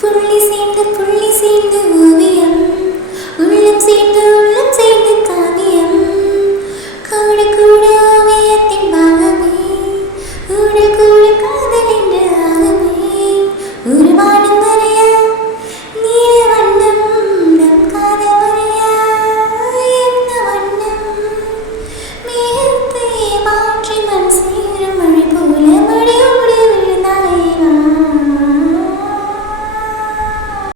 புள்ளி சேர்ந்து ஓவியம், உள்ளம் சேர்ந்து காவியம். கூட கூட ஓவியத்தின் பாகமே, ஊடல் கூட காதல் என்று ஆகமே. உருவானம் வரையா நீல வண்ணம், நம் காதல் வரையா என்ன வண்ணம். மேகத்தை மாற்றி மண் செய்ய